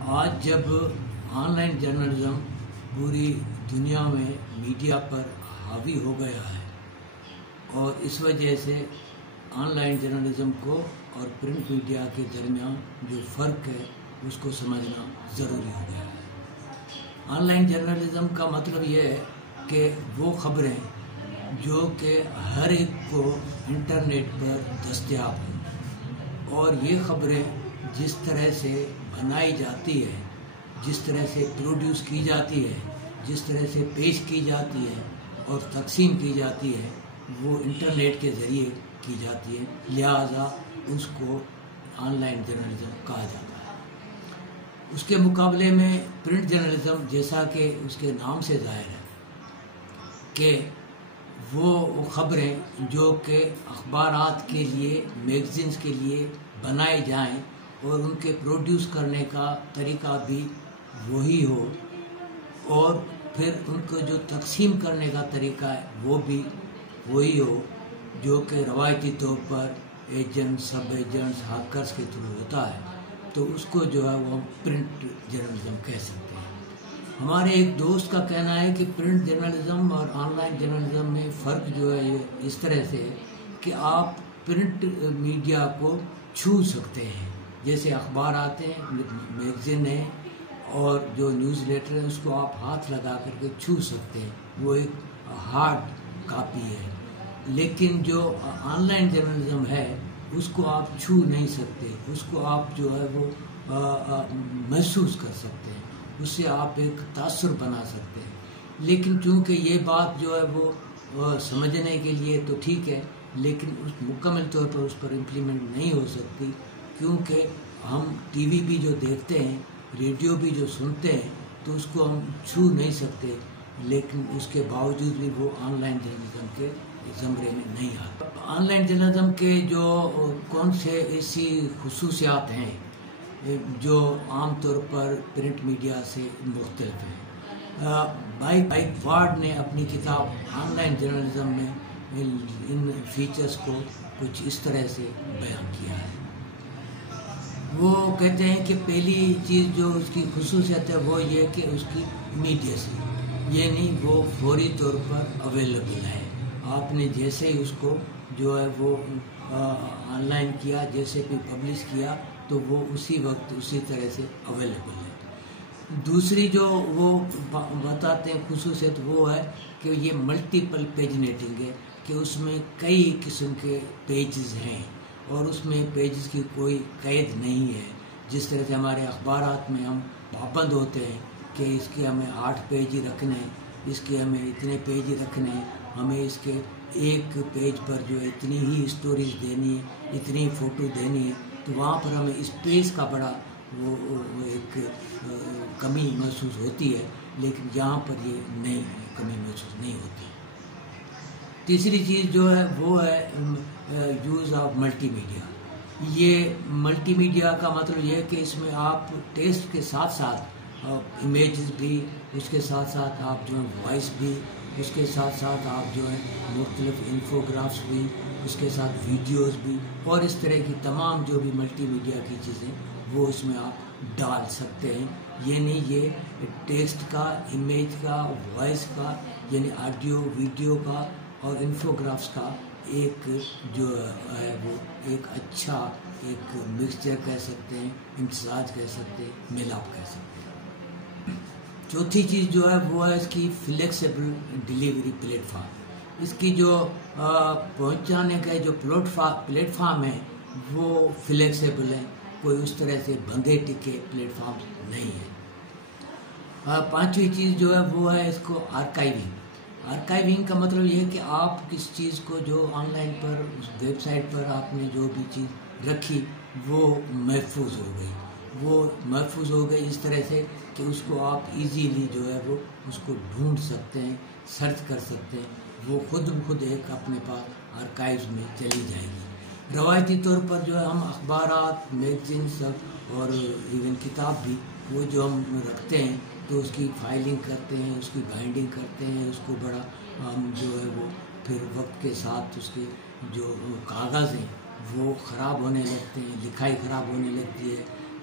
آج جب on line journalism پوری دنیا میں میڈیا پر حاوی ہو گیا ہے اور اس وجہ سے آن لائن جرنلزم کو اور پرنٹ میڈیا کے درمیان جو فرق ہے اس کو سمجھنا ضروری ہو گیا ہے۔ آن لائن جرنلزم کا مطلب یہ ہے کہ وہ خبریں جو کہ ہر ایک کو انٹرنیٹ پر دستیاب ہوں، اور یہ خبریں جس طرح سے بنائی جاتی ہے، جس طرح سے پروڈیوس کی جاتی ہے، جس طرح سے پیش کی جاتی ہے اور تقسیم کی جاتی ہے، وہ انٹرنیٹ کے ذریعے کی جاتی ہے، لہذا اس کو آن لائن جرنلزم کہا جاتا ہے۔ اس کے مقابلے میں پرنٹ جرنلزم، جیسا کہ اس کے نام سے ظاہر ہے کہ وہ خبریں جو کہ اخبارات کے لیے، میگزینز کے لیے بنائے جائیں اور ان کے پروڈیوس کرنے کا طریقہ بھی وہی ہو، اور پھر ان کو جو تقسیم کرنے کا طریقہ ہے وہ بھی وہی ہو، جو کہ روایتی طور پر ایجنٹ، سب ایجنٹس، ہاکرز کے تھرو ہوتا ہے، تو اس کو جو ہے وہ پرنٹ جرنلزم کہہ سکتے ہیں۔ ہمارے ایک دوست کا کہنا ہے کہ پرنٹ جرنلزم اور آن لائن جرنلزم میں فرق جو ہے یہ اس طرح سے کہ آپ پرنٹ میڈیا کو چھو سکتے ہیں، جیسے اخبار آتے ہیں، میگزین ہیں اور جو نیوز لیٹر ہے اس کو آپ ہاتھ لگا کر کے چھو سکتے ہیں، وہ ایک ہارڈ کاپی ہے۔ لیکن جو آن لائن جرنلزم ہے اس کو آپ چھو نہیں سکتے، اس کو آپ جو ہے وہ محسوس کر سکتے ہیں، اس سے آپ ایک تاثر بنا سکتے ہیں۔ لیکن چونکہ یہ بات جو ہے وہ سمجھنے کے لیے تو ٹھیک ہے، لیکن اس مکمل طور پر اس پر امپلیمنٹ نہیں ہو سکتی، کیونکہ ہم ٹی وی بھی جو دیکھتے ہیں، ریڈیو بھی جو سنتے ہیں، تو اس کو ہم چھو نہیں سکتے، لیکن اس کے باوجود بھی وہ آن لائن جرنلزم کے زمرے میں نہیں آتا۔ آن لائن جرنلزم کے جو کون سے ایسی خصوصیات ہیں جو عام طور پر پرنٹ میڈیا سے مختلف ہیں؟ مائک وارڈ نے اپنی کتاب آن لائن جرنلزم میں ان فیچرز کو کچھ اس طرح سے بیان کیا ہے۔ وہ کہتے ہیں کہ پہلی چیز جو اس کی خصوصیت ہے وہ یہ کہ اس کی امیڈیسی، یعنی وہ فوری طور پر اویلیبل ہے۔ آپ نے جیسے ہی اس کو جو ہے وہ آن لائن کیا، جیسے بھی پبلش کیا، تو وہ اسی وقت اسی طرح سے اویلیبل ہے۔ دوسری جو وہ بتاتے ہیں خصوصیت وہ ہے کہ یہ ملٹیپل پیجنیٹنگ ہے، کہ اس میں کئی قسم کے پیجز ہیں اور اس میں پیجز کی کوئی قید نہیں ہے۔ جس طرح سے ہمارے اخبارات میں ہم پابند ہوتے ہیں کہ اس کے ہمیں 8 پیج ہی رکھنے ہیں، اس کے ہمیں اتنے پیج ہی رکھنے ہیں، ہمیں اس کے ایک پیج پر جو ہے اتنی ہی سٹوریز دینی ہے، اتنی فوٹو دینی ہے، تو وہاں پر ہمیں اسپیس کا بڑا وہ ایک کمی محسوس ہوتی ہے، لیکن یہاں پر یہ نہیں کمی محسوس نہیں ہوتی۔ تیسری چیز جو ہے وہ ہے یوز آف ملٹی میڈیا۔ یہ ملٹی میڈیا کا مطلب یہ ہے کہ اس میں آپ ٹیکسٹ کے ساتھ ساتھ امیجز بھی، اس کے ساتھ ساتھ آپ جو ہے وائس بھی، اس کے ساتھ ساتھ آپ جو ہے مختلف انفوگرافس بھی، اس کے ساتھ ویڈیوز بھی، اور اس طرح کی تمام جو بھی ملٹی میڈیا کی چیزیں وہ اس میں آپ ڈال سکتے ہیں۔ یعنی یہ ٹیکسٹ کا، امیج کا، وائس کا، یعنی آڈیو ویڈیو کا اور انفوگرافس کا ایک جو ہے وہ ایک اچھا ایک مکسچر کہہ سکتے ہیں، امتزاج کہہ سکتے ہیں، ملاپ کہہ سکتے ہیں۔ چوتھی چیز جو ہے وہ ہے اس کی فلیکسیبل ڈیلیوری پلیٹ فارم۔ اس کی جو پہنچانے کا جو پلیٹ فارم ہے وہ فلیکسیبل ہے، کوئی اس طرح سے بندھے ٹکے پلیٹ فارم نہیں ہے۔ پانچویں چیز جو ہے وہ ہے اس کو آرکائیونگ۔ آرکائیونگ کا مطلب یہ ہے کہ آپ کس چیز کو جو آن لائن پر ویب سائٹ پر آپ نے جو بھی چیز رکھی وہ محفوظ ہو گئی، وہ محفوظ ہو گئی اس طرح سے کہ اس کو آپ ایزیلی جو ہے وہ اس کو ڈھونڈ سکتے ہیں، سرچ کر سکتے ہیں، وہ خود ایک اپنے پاس آرکائیوز میں چلی جائے گی۔ روایتی طور پر جو ہے ہم اخبارات، میگزینس اور ایون کتاب بھی وہ جو ہم رکھتے ہیں تو اس کی فائلنگ کرتے ہیں، اس کی بائنڈنگ کرتے ہیں، اس کو بڑا ہم جو ہے وہ پھر وقت کے ساتھ اس کے جو کاغذ ہیں وہ خراب ہونے لگتے ہیں، لکھائی خراب ہونے لگتی ہے،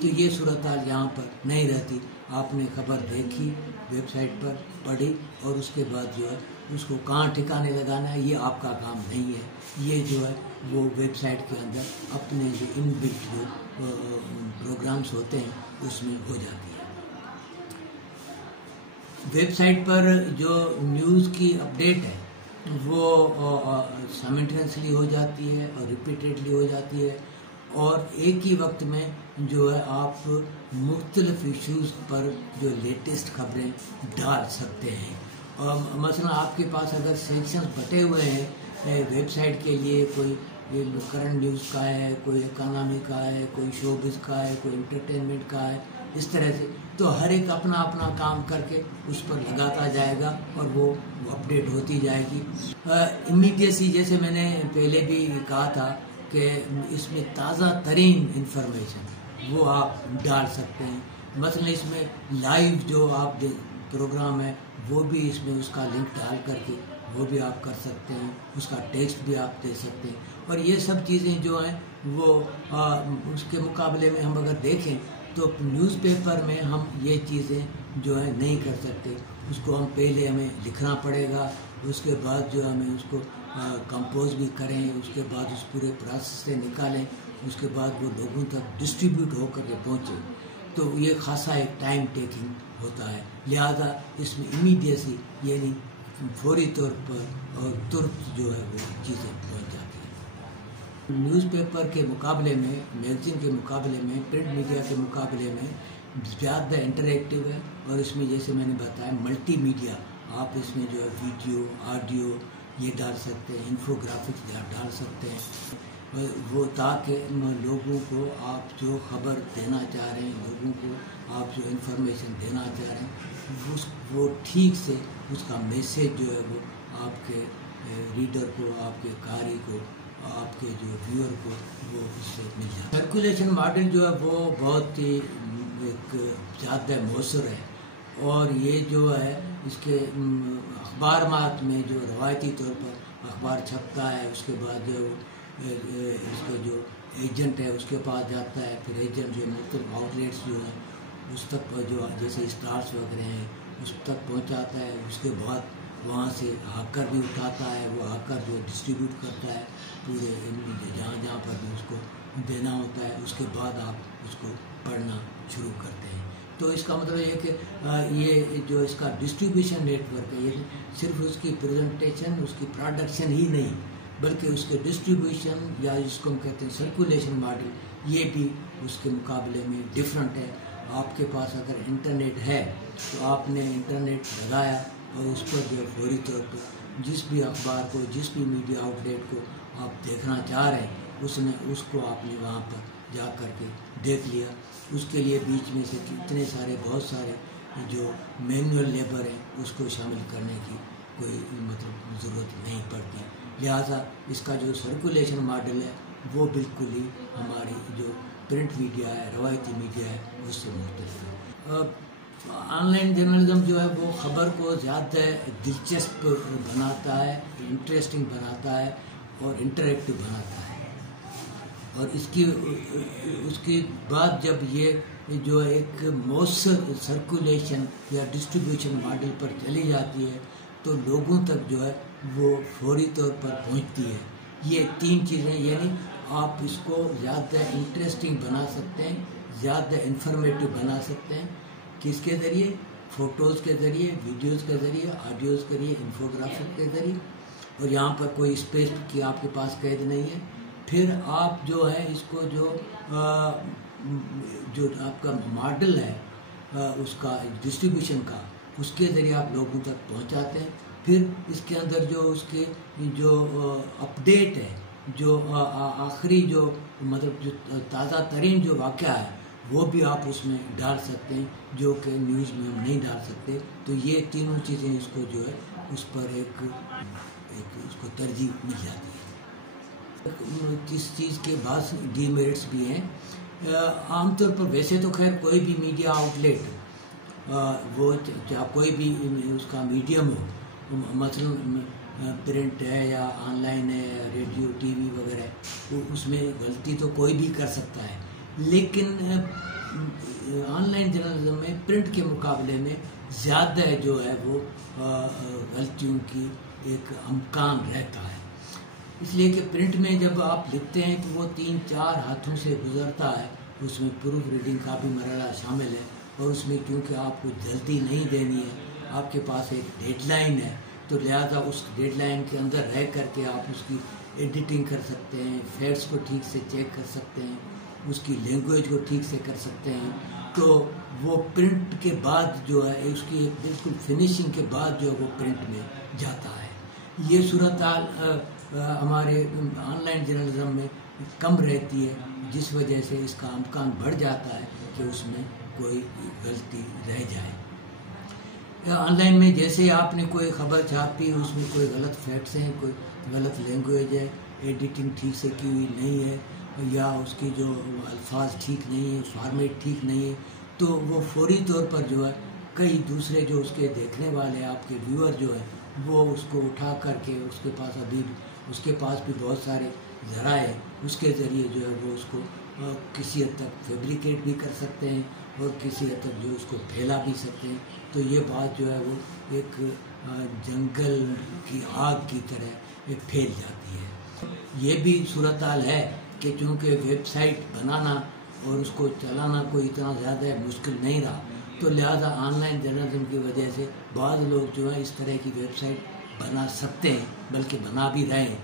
تو یہ صورتحال یہاں پر نہیں رہتی. آپ نے خبر دیکھی، ویب سائٹ پر پڑھی اور اس کے بعد جو ہے اس کو کہاں ٹھکانے لگانا ہے یہ آپ کا کام نہیں ہے. یہ جو ہے وہ ویب سائٹ کے اندر اپنے جو ان بلٹ جو پروگرامز ہوتے ہیں اس میں ہو جاتی ہے. ویب سائٹ پر جو نیوز کی اپڈیٹ ہے وہ سائملٹینیسلی ہو جاتی ہے اور ریپیٹیڈلی ہو جاتی ہے، اور ایک ہی وقت میں جو ہے آپ مختلف ایشوز پر جو لیٹسٹ خبریں ڈال سکتے ہیں. اور مثلا آپ کے پاس اگر سیکشنز بٹے ہوئے ہیں ویب سائٹ کے لیے، کوئی کرنٹ نیوز کا ہے، کوئی اکانومی کا ہے، کوئی شوبز کا ہے، کوئی انٹرٹینمنٹ کا ہے، اس طرح سے، تو ہر ایک اپنا اپنا کام کر کے اس پر لگاتا جائے گا اور وہ اپڈیٹ ہوتی جائے گی. امیڈیسی جیسے میں نے پہلے بھی کہا تھا کہ اس میں تازہ ترین انفارمیشن وہ آپ ڈال سکتے ہیں. مثلا اس میں لائیو جو آپ پروگرام ہے وہ بھی اس میں اس کا لنک ڈال کر کے وہ بھی آپ کر سکتے ہیں، اس کا ٹیکسٹ بھی آپ دے سکتے ہیں. اور یہ سب چیزیں جو ہیں وہ اس کے مقابلے میں ہم اگر دیکھیں تو نیوز پیپر میں ہم یہ چیزیں جو ہے نہیں کر سکتے. اس کو ہم پہلے ہمیں لکھنا پڑے گا، اس کے بعد جو ہمیں اس کو کمپوز بھی کریں، اس کے بعد اس پورے پروسیس سے نکالیں، اس کے بعد وہ لوگوں تک ڈسٹریبیوٹ ہو کر کے پہنچے. تو یہ خاصا ایک ٹائم ٹیکنگ ہوتا ہے. لہذا اس میں امیڈیسی یعنی فوری طور پر اور ترت جو ہے وہ چیزیں پہنچ جاتی ہیں. نیوز پیپر کے مقابلے میں، میگزین کے مقابلے میں، پرنٹ میڈیا کے مقابلے میں زیادہ انٹریکٹیو ہے. اور اس میں جیسے میں نے بتایا ملٹی میڈیا، آپ اس میں جو ہے ویڈیو، آڈیو یہ ڈال سکتے ہیں، انفوگرافکس ڈال سکتے ہیں، وہ تاکہ لوگوں کو آپ جو خبر دینا چاہ رہے ہیں، لوگوں کو آپ جو انفارمیشن دینا چاہ رہے ہیں وہ ٹھیک سے اس کا میسیج جو ہے وہ آپ کے ریڈر کو، آپ کے قاری کو، آپ کے جو ویور کو وہ اس سے مل جائے. سرکولیشن ماڈل جو ہے وہ بہت ہی ایک زیادہ مؤثر ہے، اور یہ جو ہے اس کے اخبارات میں جو روایتی طور پر اخبار چھپتا ہے، اس کے بعد جو اس کا جو ایجنٹ ہے اس کے پاس جاتا ہے، پھر ایجنٹ جو مختلف آؤٹ لیٹس جو ہیں اس تک جو جیسے اسٹارس وغیرہ ہیں اس تک پہنچاتا ہے. اس کے بعد وہاں سے ہاکر بھی اٹھاتا ہے، وہ ہاکر جو ڈسٹریبیوٹ کرتا ہے پورے جہاں جہاں پر بھی اس کو دینا ہوتا ہے. اس کے بعد آپ اس کو پڑھنا شروع کرتے ہیں. تو اس کا مطلب یہ کہ یہ جو اس کا ڈسٹریبیوشن نیٹ ورک ہے، یہ صرف اس کی پریزنٹیشن، اس کی پروڈکشن ہی نہیں بلکہ اس کے ڈسٹریبیوشن یا جس کو ہم کہتے ہیں سرکولیشن ماڈل، یہ بھی اس کے مقابلے میں ڈفرینٹ ہے. آپ کے پاس اگر انٹرنیٹ ہے تو آپ نے انٹرنیٹ لگایا اور اس پر جو فوری طور پر جس بھی اخبار کو، جس بھی میڈیا آؤٹ لیٹ کو آپ دیکھنا چاہ رہے ہیں اس کو آپ نے وہاں پر جا کر کے دیکھ لیا. اس کے لیے بیچ میں سے اتنے سارے بہت سارے جو مینول لیبر ہیں اس کو شامل کرنے کی کوئی مطلب ضرورت نہیں پڑتی. لہٰذا اس کا جو سرکولیشن ماڈل ہے وہ بالکل ہی ہماری جو پرنٹ میڈیا ہے، روایتی میڈیا ہے، اس سے مختلف ہے. آن لائن جرنلزم جو ہے وہ خبر کو زیادہ دلچسپ بناتا ہے، انٹرسٹنگ بناتا ہے اور انٹریکٹیو بناتا ہے. اور اس کی بعد جب یہ جو ایک مؤثر سرکولیشن یا ڈسٹریبیوشن ماڈل پر چلی جاتی ہے تو لوگوں تک جو ہے وہ فوری طور پر پہنچتی ہے. یہ تین چیزیں، یعنی آپ اس کو زیادہ انٹرسٹنگ بنا سکتے ہیں، زیادہ انفارمیٹیو بنا سکتے ہیں. کس کے ذریعے؟ فوٹوز کے ذریعے، ویڈیوز کے ذریعے، آڈیوز کے ذریعے، انفوگرافک کے ذریعے. اور یہاں پر کوئی اسپیس کی آپ کے پاس قید نہیں ہے. پھر آپ جو ہے اس کو جو آپ کا ماڈل ہے اس کا ڈسٹریبیوشن کا، اس کے ذریعے آپ لوگوں تک پہنچاتے ہیں. پھر اس کے اندر جو اس کے جو اپڈیٹ ہے، جو آخری جو مطلب جو تازہ ترین جو واقعہ ہے وہ بھی آپ اس میں ڈال سکتے ہیں جو کہ نیوز میں ہم نہیں ڈال سکتے. تو یہ تینوں چیزیں اس کو جو ہے اس پر ایک اس کو ترجیح مل جاتی ہے. کس چیز کے بعض ڈی میرٹس بھی ہیں. عام طور پر ویسے تو خیر کوئی بھی میڈیا آؤٹ لیٹ وہ کوئی بھی اس کا میڈیم ہو، مثلا پرنٹ ہے یا آن لائن ہے یا ریڈیو ٹی وی وغیرہ، اس میں غلطی تو کوئی بھی کر سکتا ہے. لیکن آن لائن جرنلزم میں پرنٹ کے مقابلے میں زیادہ جو ہے وہ غلطیوں کی ایک امکان رہتا ہے، اس لیے کہ پرنٹ میں جب آپ لکھتے ہیں تو وہ 3-4 ہاتھوں سے گزرتا ہے، اس میں پروف ریڈنگ کا بھی مرحلہ شامل ہے، اور اس میں کیونکہ آپ کو جلدی نہیں دینی ہے، آپ کے پاس ایک ڈیڈ لائن ہے، تو لہذا اس ڈیڈ لائن کے اندر رہ کر کے آپ اس کی ایڈیٹنگ کر سکتے ہیں، فیکٹس کو ٹھیک سے چیک کر سکتے ہیں، اس کی لینگویج کو ٹھیک سے کر سکتے ہیں، تو وہ پرنٹ کے بعد جو ہے اس کی ایک بالکل فنیشنگ کے بعد جو وہ پرنٹ میں جاتا ہے۔ یہ صورتحال ہمارے آن لائن جرنلزم میں کم رہتی ہے، جس وجہ سے اس کا امکان بڑھ جاتا ہے کہ اس میں کوئی غلطی رہ جائے۔ آن لائن میں جیسے آپ نے کوئی خبر چھاپی، اس میں کوئی غلط فیکٹس ہیں، کوئی غلط لینگویج ہے، ایڈیٹنگ ٹھیک سے کی ہوئی نہیں ہے، یا اس کی جو الفاظ ٹھیک نہیں ہے، فارمیٹ ٹھیک نہیں ہے، تو وہ فوری طور پر جو ہے کئی دوسرے جو اس کے دیکھنے والے آپ کے ویور جو ہیں وہ اس کو اٹھا کر کے اس کے پاس بھی بہت سارے ذرائع اس کے ذریعے جو ہے وہ اس کو کسی حد تک فیبریکیٹ بھی کر سکتے ہیں اور کسی حد تک جو اس کو پھیلا بھی سکتے ہیں، تو یہ بات جو ہے وہ ایک جنگل کی آگ کی طرح پھیل جاتی ہے۔ یہ بھی صورتحال ہے کہ چونکہ ویب سائٹ بنانا اور اس کو چلانا کوئی اتنا زیادہ مشکل نہیں رہا، تو لہذا آن لائن جرنلزم کی وجہ سے بعض لوگ جو ہے اس طرح کی ویب سائٹ بنا سکتے ہیں، بلکہ بنا بھی رہے ہیں،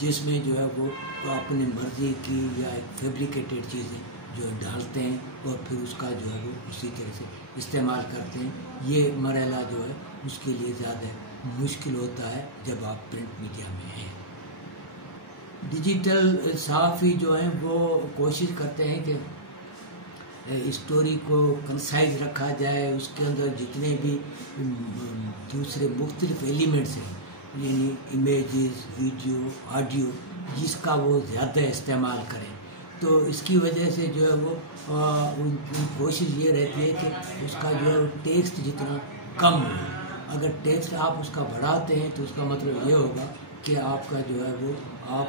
جس میں جو ہے وہ اپنے مرضی کی یا فیبریکیٹڈ چیزیں جو ڈالتے ہیں اور پھر اس کا جو ہے وہ اسی طرح سے استعمال کرتے ہیں۔ یہ مرحلہ جو ہے اس کے لیے زیادہ مشکل ہوتا ہے جب آپ پرنٹ میڈیا میں ہیں۔ ڈیجیٹل صحافی جو ہیں وہ کوشش کرتے ہیں کہ اسٹوری کو کنسائز رکھا جائے، اس کے اندر جتنے بھی دوسرے مختلف ایلیمنٹس ہیں، یعنی امیجز، ویڈیو، آڈیو، جس کا وہ زیادہ استعمال کریں، تو اس کی وجہ سے جو ہے وہ کوشش یہ رہتی ہے کہ اس کا جو ہے ٹیکسٹ جتنا کم ہو۔ اگر ٹیکسٹ آپ اس کا بڑھاتے ہیں تو اس کا مطلب یہ ہوگا کہ آپ کا جو ہے وہ آپ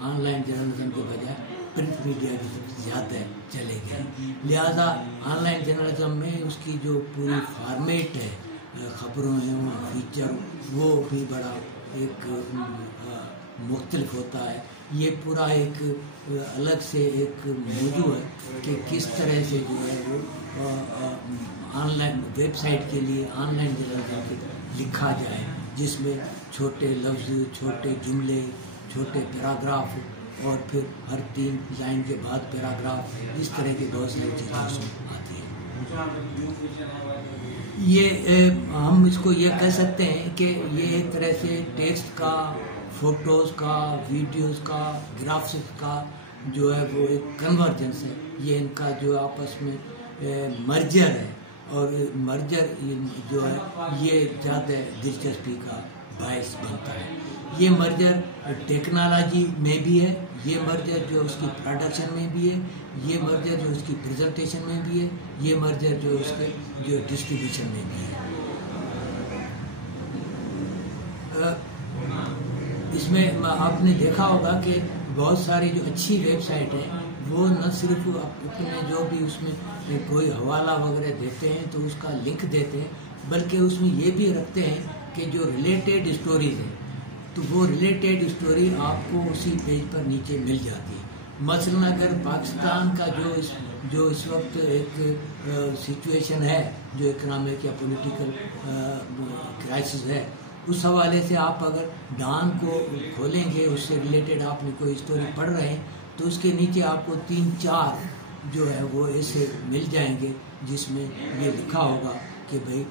آن لائن جرنلزم کے بجائے پرنٹ میڈیا کی طرف زیادہ چلے گئے، لہذا آن لائن جرنلزم میں اس کی جو پوری فارمیٹ ہے، خبروں ہیں، فیچر، وہ بھی بڑا ایک مختلف ہوتا ہے۔ یہ پورا ایک الگ سے ایک موضوع ہے کہ کس طرح سے جو ہے وہ آن لائن ویب سائٹ کے لیے آن لائن جرنلزم لکھا جائے، جس میں چھوٹے لفظ، چھوٹے جملے، چھوٹے پیراگراف، اور پھر ہر 3 لائن کے بعد پیراگراف، اس طرح کی بہت ساری چیزیں اس میں آتی ہیں۔ یہ ہم اس کو یہ کہہ سکتے ہیں کہ یہ ایک طرح سے ٹیکسٹ کا، فوٹوز کا، ویڈیوز کا، گرافکس کا جو ہے وہ ایک کنورجنس ہے، یہ ان کا جو آپس میں مرجر ہے، اور مرجر جو ہے یہ زیادہ دلچسپی کا باعث بنتا ہے۔ یہ مرجر ٹیکنالوجی میں بھی ہے، یہ مرجر جو اس کی پروڈکشن میں بھی ہے، یہ مرجر جو اس کی پریزنٹیشن میں بھی ہے، یہ مرجر جو اس کے جو ڈسٹریبیوشن میں بھی ہے۔ اس میں آپ نے دیکھا ہوگا کہ بہت ساری جو اچھی ویب سائٹ ہیں وہ نہ صرف اپنے جو بھی اس میں کوئی حوالہ وغیرہ دیتے ہیں تو اس کا لنک دیتے ہیں، بلکہ اس میں یہ بھی رکھتے ہیں کہ جو ریلیٹڈ اسٹوریز ہیں تو وہ ریلیٹڈ اسٹوری آپ کو اسی پیج پر نیچے مل جاتی ہے۔ مثلاً اگر پاکستان کا جو اس وقت ایک سچویشن ہے، جو اکنامک یا پولیٹیکل کرائسس ہے، اس حوالے سے آپ اگر ڈان کو کھولیں گے، اس سے ریلیٹڈ آپ نے کوئی اسٹوری پڑھ رہے ہیں تو اس کے نیچے آپ کو 3-4 جو ہے وہ ایسے مل جائیں گے جس میں یہ لکھا ہوگا کہ بھائی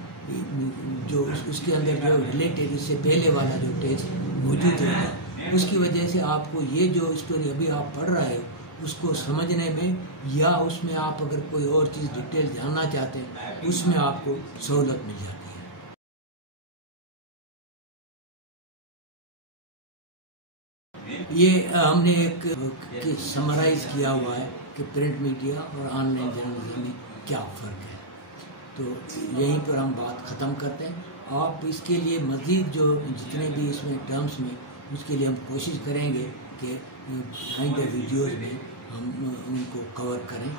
جو اس کے اندر جو ریلیٹڈ اس سے پہلے والا جو ٹیکسٹ موجود ہوگا، اس کی وجہ سے آپ کو یہ جو اسٹوری ابھی آپ پڑھ رہے ہو اس کو سمجھنے میں، یا اس میں آپ اگر کوئی اور چیز ڈیٹیل جاننا چاہتے ہیں اس میں آپ کو سہولت مل جاتی ہے۔ یہ ہم نے ایک سمرائز کیا ہوا ہے کہ پرنٹ میڈیا اور آن لائن جرنلزم میں کیا فرق ہے، تو یہیں پر ہم بات ختم کرتے ہیں۔ آپ اس کے لیے مزید جو جتنے بھی اس میں ٹرمز میں، اس کے لیے ہم کوشش کریں گے کہ آئندہ ویڈیوز میں ہم ان کو کور کریں۔